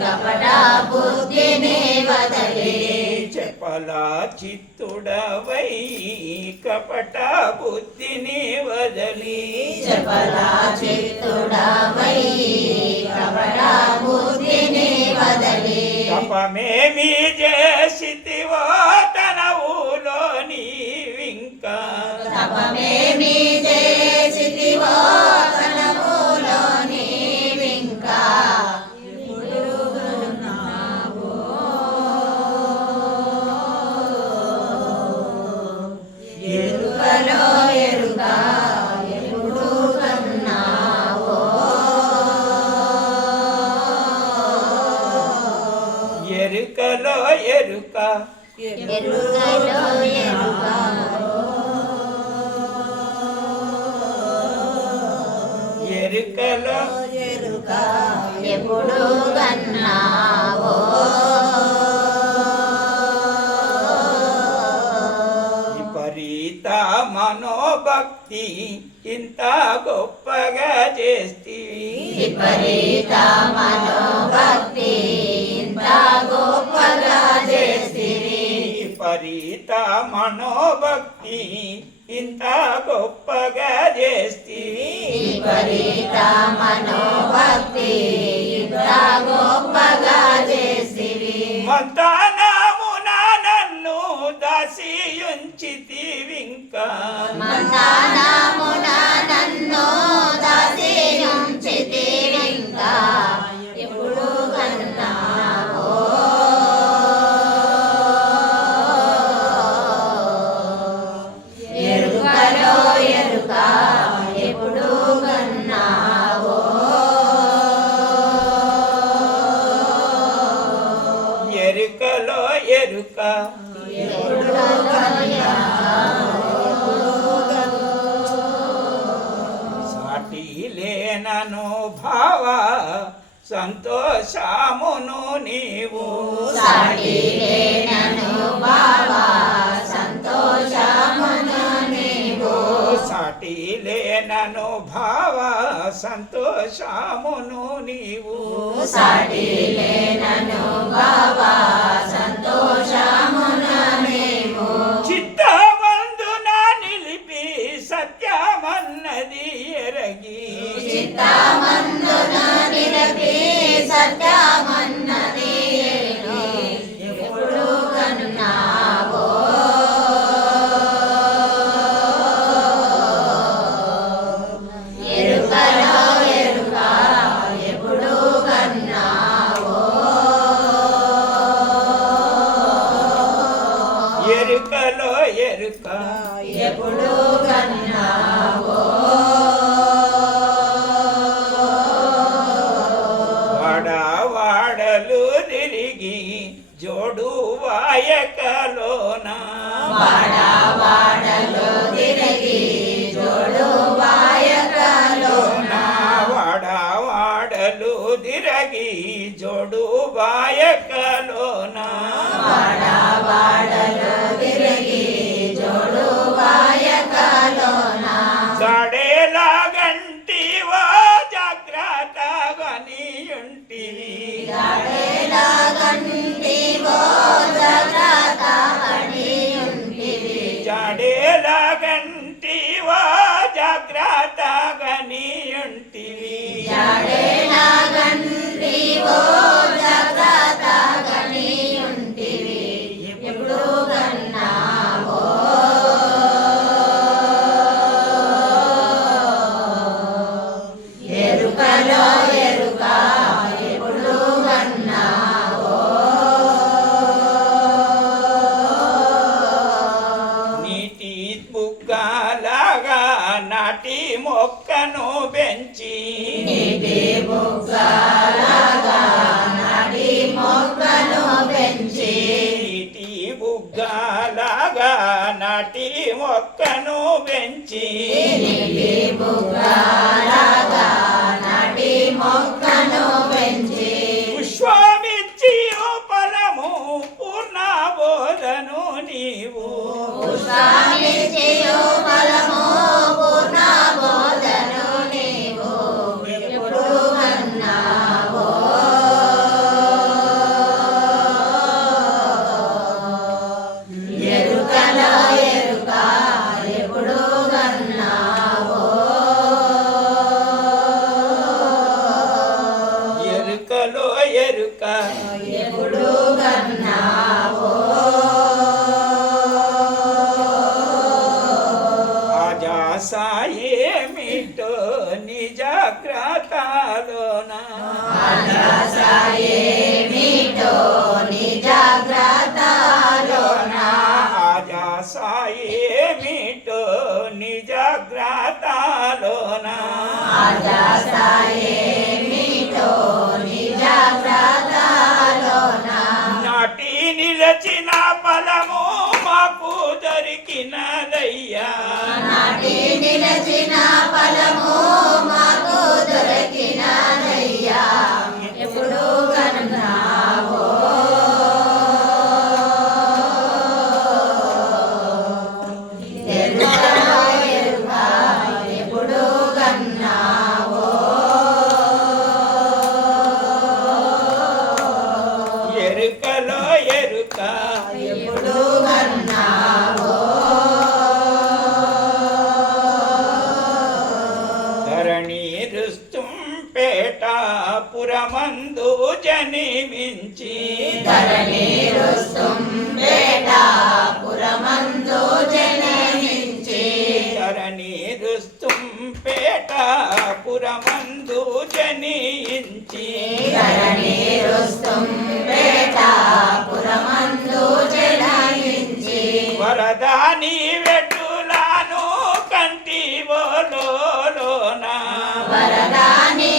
కపట బుద్ధిని వదలి చపల చిత్తుడవై కపట బుద్ధిని వదలి చపల చిత్తుడవై కపట బుద్ధిని వదలి తపమేమి చేసితివో తన ఊలో నీవింకా. తపమేమి చేసితివో ఎరుకలో ఎరుక ఎరుకలో ఎరుక ఎప్పుడు కన్నావో విపరీత మనోభక్తి ఇంత గొప్పగా చేస్తివి విపరీత మనోభక్తి మనోభక్తి ఇంత గొప్పగా చేస్తివి విపరీత మనోభక్తి ఇంత గొప్పగా చేసిరి మంతానామున భావ సంతోషమును నీవు. బాబా సంతోషమును నీవు. సాటి లేనను భావ సంతోషమును నీవు. సాటి లేనను బాబా సంతోషమును ఎరుకలో ఎరుక ఎప్పుడు కన్నావో వాడవాడలు తిరిగి జోడు వాయకలోన? వాడా వాడలో తిరిగి జోడు వాయకలోన? వాడవాడలు తిరగి జోడు వాయకలోన? నీటి నాటి మొక్కను పెంచి నీటి మొక్కను పెంచి నీటి మొక్కను పెంచి పుష్పమిచ్చి పరము పూర్ణ బోధను నీవు పుష్పామిచ్చియు ఎరుకలో ఎరుక ఎప్పుడు కన్నావో. అజాసాయేమిటో నిజాగ్రతలోన కాలము మాకు దొరికినదయ్యా. నిలచిన ఫలము మా ధరణి రుస్తుం పురమందు జనిమించి. ధరణి రుస్తుం పేట పురమందు జనమించి. ధరణి రుస్తుం పేట పురమందు జనించి ధరణి పురమందు జనమించి వరదాని వెటులాను కంటి ವರದಾನೇ